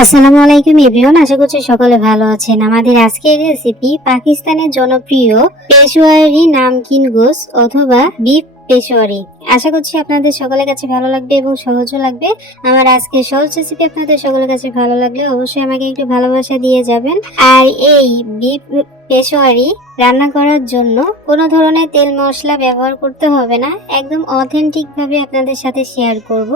আসসালামু আলাইকুম এভরিওয়ান, আশা করছি সকলে ভালো আছেন। আমাদের আজকের রেসিপি পাকিস্তানের জনপ্রিয় পেশোয়ারি নামকিন গোস অথবা বিফ পেশোয়ারি। আশা করছি আপনাদের সকলের কাছে ভালো লাগবে এবং সহজও লাগবে। আমার আজকের সহজ রেসিপি আপনাদের সকলের কাছে ভালো লাগলে অবশ্যই আমাকে একটু ভালোবাসা দিয়ে যাবেন। আর এই বিফ পেশোয়ারি রান্না করার জন্য কোনো ধরনের তেল মশলা ব্যবহার করতে হবে না, একদম অথেন্টিক ভাবে আপনাদের সাথে শেয়ার করব।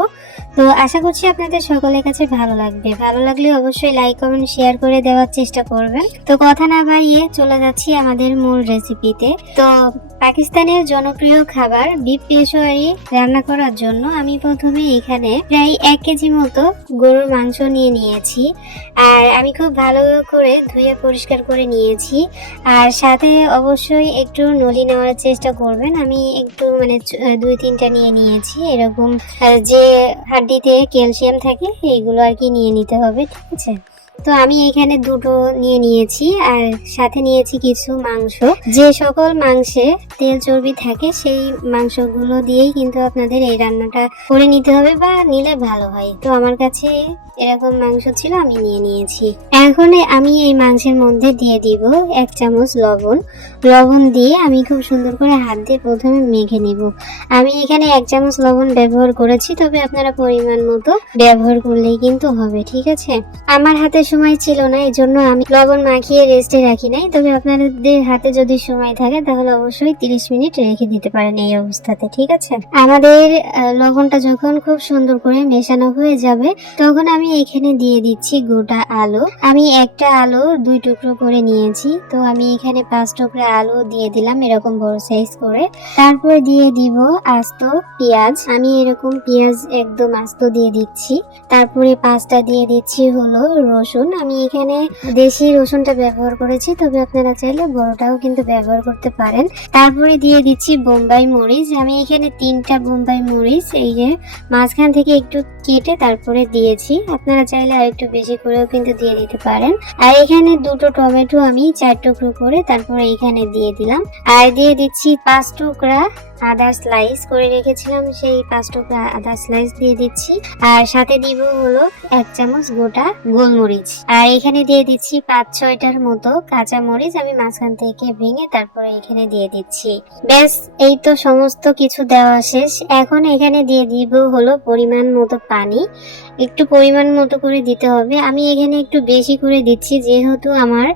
তো আশা করছি আপনাদের সকলের কাছে ভালো লাগবে। ভালো লাগলে অবশ্যই লাইক কমেন্ট শেয়ার করে দেওয়ার চেষ্টা করবেন। তো কথা না বাড়িয়ে চলে যাচ্ছি আমাদের মূল রেসিপিতে। তো পাকিস্তানের জনপ্রিয় খাবার বিফ পেশোয়ারি রান্না করার জন্য আমি প্রথমে এখানে প্রায় 1 কেজি মতো গরুর মাংস নিয়ে নিয়েছি। আর আমি খুব ভালো করে ধুয়ে পরিষ্কার করে নিয়েছি। আর সাথে অবশ্যই একটু নলি নেওয়ার চেষ্টা করবেন। আমি একটু 2-3টা নিয়ে নিয়েছি। এরকম যে হাড্ডিতে ক্যালসিয়াম থাকে এইগুলো আর কি নিয়ে নিতে হবে, ঠিক আছে। তো আমি এখানে দুটো নিয়ে নিয়েছি আর সাথে নিয়েছি কিছু মাংস। যে সকল মাংসে তেল চর্বি থাকে সেই মাংসগুলো দিয়েই কিন্তু আপনাদের এই রান্নাটা করে নিতে হবে বা নিলে ভালো হয়। তো আমার কাছে এরকম মাংস ছিল, আমি নিয়ে নিয়েছি। এখন আমি এই মাংসের মধ্যে দিয়ে দিব 1 চামচ লবণ দিয়ে আমি খুব সুন্দর করে হাত দিয়ে প্রথমে মেখে নিব। আমি এখানে 1 চামচ লবণ ব্যবহার করেছি, তবে আপনারা পরিমাণ মতো ব্যবহার করলেই কিন্তু হবে, ঠিক আছে। আমার হাতে সময় ছিল না, এই জন্য আমি লবণ মাখিয়ে রেস্টে রাখি নাই। তবে আপনাদের হাতে যদি সময় থাকে তাহলে অবশ্যই 30 মিনিট রেখে দিতে পারেন এই অবস্থাতে, ঠিক আছে। আমাদের লবণটা যখন খুব সুন্দর করে মেশানো হয়ে যাবে তখন আমি এখানে দিয়ে দিচ্ছি গোটা আলু। আমি একটা আলু 2 টুকরো করে নিয়েছি। তো আমি এখানে 5 টুকরো আলু দিয়ে দিলাম এরকম বড় সাইজ করে। তারপর দিয়ে দিব আস্ত পেঁয়াজ। আমি এরকম পেঁয়াজ একদম আস্ত দিয়ে দিচ্ছি। তারপরে 5টা দিয়ে দিচ্ছি হলো রসুন। আমি এখানে দেশি রসুনটা ব্যবহার করেছি, তবে আপনারা চাইলে বড়টাও কিন্তু ব্যবহার করতে পারেন। তারপরে দিয়ে দিচ্ছি বোম্বাই মরিচ। আমি এখানে 3টা বোম্বাই মরিচ এই যে মাঝখান থেকে একটু কেটে তারপরে দিয়েছি। আপনারা চাইলে আর একটু বেশি করেও কিন্তু দিয়ে দিতে পারেন। আর এখানে 2টো টমেটো আমি 4 টুকরো করে তারপরে এখানে দিয়ে দিলাম। আর দিয়ে দিচ্ছি 5 টুকরা আদা স্লাইস করে রেখেছিলাম, সেই 5 টুকরা আদা স্লাইস দিয়ে দিচ্ছি। আর সাথে দিব হলো 1 চামচ গোটা গোলমরিচ। আর এখানে দিয়ে দিচ্ছি 5-6টার মতো কাঁচা মরিচ আমি মাঝখান থেকে ভেঙে তারপরে এখানে দিয়ে দিচ্ছি। ব্যাস, এই তো সমস্ত কিছু দেওয়া শেষ। এখন এখানে দিয়ে দিব হলো পরিমাণ মতো পানি। একটু পরিমাণ মতো করে দিতে হবে। আমি এখানে একটু বেশি করে দিচ্ছি, যেহেতু আমার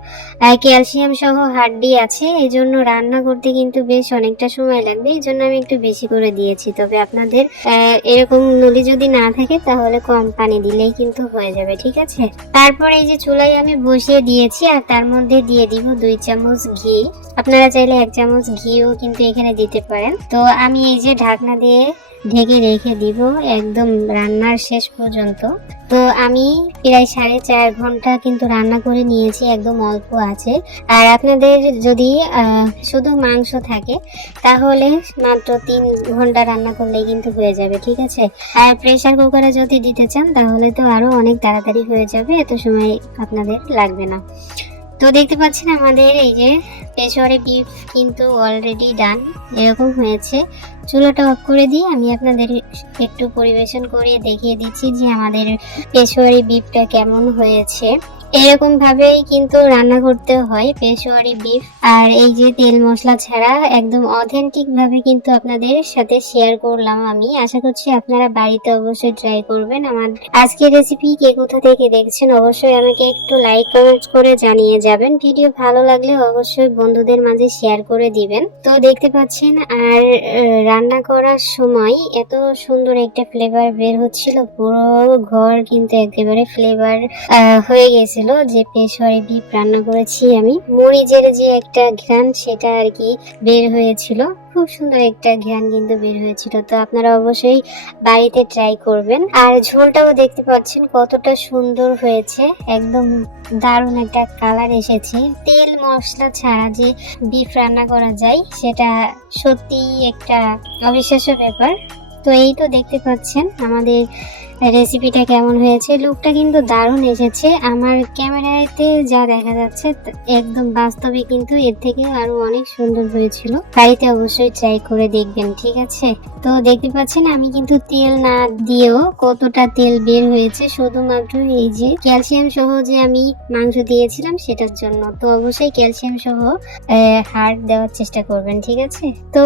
ক্যালসিয়াম সহ হাড্ডি আছে, এজন্য রান্না করতে কিন্তু বেশ অনেকটা সময় লাগবে, এজন্য আমি একটু বেশি করে দিয়েছি। তবে আপনাদের এরকম নলি যদি না থাকে তাহলে কম পানি দিলেই কিন্তু হয়ে যাবে, ঠিক আছে। তারপর এই যে চুলায় আমি বসিয়ে দিয়েছি আর তার মধ্যে দিয়ে দিব 2 চামচ ঘি। আপনারা চাইলে 1 চামচ ঘিও কিন্তু এখানে দিতে পারেন। তো আমি এই যে ঢাকনা দিয়ে ঢেকে রেখে দিব একদম রান্নার শেষ পর্যন্ত। তো আমি প্রায় 4.5 ঘন্টা কিন্তু রান্না করে নিয়েছি একদম অল্প আছে। আর আপনাদের যদি শুধু মাংস থাকে তাহলে মাত্র 3 ঘন্টা রান্না করলেই কিন্তু হয়ে যাবে, ঠিক আছে। আর প্রেসার কুকারে যদি দিতে চান তাহলে তো আরো অনেক তাড়াতাড়ি হয়ে যাবে, এত সময় আপনাদের লাগবে না। তো দেখতে পাচ্ছেন আমাদের এই যে পেশোয়ারি বিফ কিন্তু অলরেডি ডান, এরকম হয়েছে। চুলাটা অফ করে দিয়ে আমি আপনাদের একটু পরিবেশন করে দেখিয়ে দিচ্ছি যে আমাদের পেশোয়ারি বিফটা কেমন হয়েছে। এরকম ভাবেই কিন্তু রান্না করতে হয় পেশোয়ারি বিফ। আর এই যে তেল মশলা ছাড়া একদম অথেন্টিক ভাবে কিন্তু আপনাদের সাথে শেয়ার করলাম আমি। আশা করছি আপনারা বাড়িতে অবশ্যই ট্রাই করবেন। আমার আজকের রেসিপি কে কোথা থেকে দেখছেন অবশ্যই আমাকে একটু লাইক কমেন্ট করে জানিয়ে যাবেন। ভিডিও ভালো লাগলে অবশ্যই বন্ধুদের মাঝে শেয়ার করে দিবেন। তো দেখতে পাচ্ছেন আর রান্না করার সময় এত সুন্দর একটা ফ্লেভার বের হচ্ছিল, পুরো ঘর কিন্তু একেবারে ফ্লেভার হয়ে গেছে যে পেশোয়ারি বিফ রান্না করেছি আমি। মরিচের যে একটা ঘ্রাণ সেটা আর কি বের হয়েছিল, খুব সুন্দর একটা ঘ্রাণ কিন্তু বের হয়েছিল। তো আপনারা অবশ্যই বাড়িতে ট্রাই করবেন। আর ঝোলটাও দেখতে পাচ্ছেন কতটা সুন্দর হয়েছে, একদম দারুণ একটা কালার এসেছে। তেল মশলা ছাড়া যে বিফ রান্না করা যায় সেটা সত্যি একটা অবিশ্বাস্য ব্যাপার। তো এই তো দেখতে পাচ্ছেন আমাদের রেসিপিটা কেমন হয়েছে। লুকটা কিন্তু দারুণ এসেছে, আমার ক্যামেরাতে যা দেখা যাচ্ছে একদম বাস্তবে কিন্তু এর থেকে আরো অনেক সুন্দর হয়েছিল। বাড়িতে অবশ্যই ট্রাই করে দেখবেন, ঠিক আছে। তো দেখতে পাচ্ছেন আমি কিন্তু তেল না দিয়েও কতটা তেল বের হয়েছে, শুধুমাত্র এই যে ক্যালসিয়াম সহ যে আমি মাংস দিয়েছিলাম সেটার জন্য। তো অবশ্যই ক্যালসিয়াম সহ হাড় দেওয়ার চেষ্টা করবেন, ঠিক আছে। তো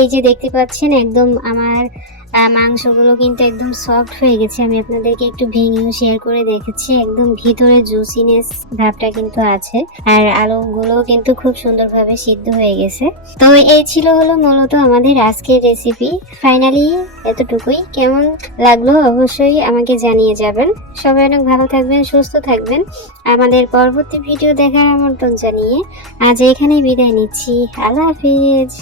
এই যে দেখতে পাচ্ছেন একদম আমার মাংসগুলো কিন্তু একদম সফট হয়ে গেছে। আমি আপনাদেরকে একটু ভেঙেও শেয়ার করে দেখেছি, একদম ভিতরে জুসিনেস ভাবটা কিন্তু আছে, আর আলুগুলো কিন্তু খুব সুন্দরভাবে সিদ্ধ হয়ে গেছে। তো এই ছিল হলো মূলত আমাদের আজকের রেসিপি। ফাইনালি এতটুকুই। কেমন লাগলো অবশ্যই আমাকে জানিয়ে যাবেন। সবাই অনেক ভালো থাকবেন, সুস্থ থাকবেন। আমাদের পরবর্তী ভিডিও দেখার আমন্ত্রণ জানিয়ে আজ এখানেই বিদায় নিচ্ছি। আল্লাহ হাফিজ।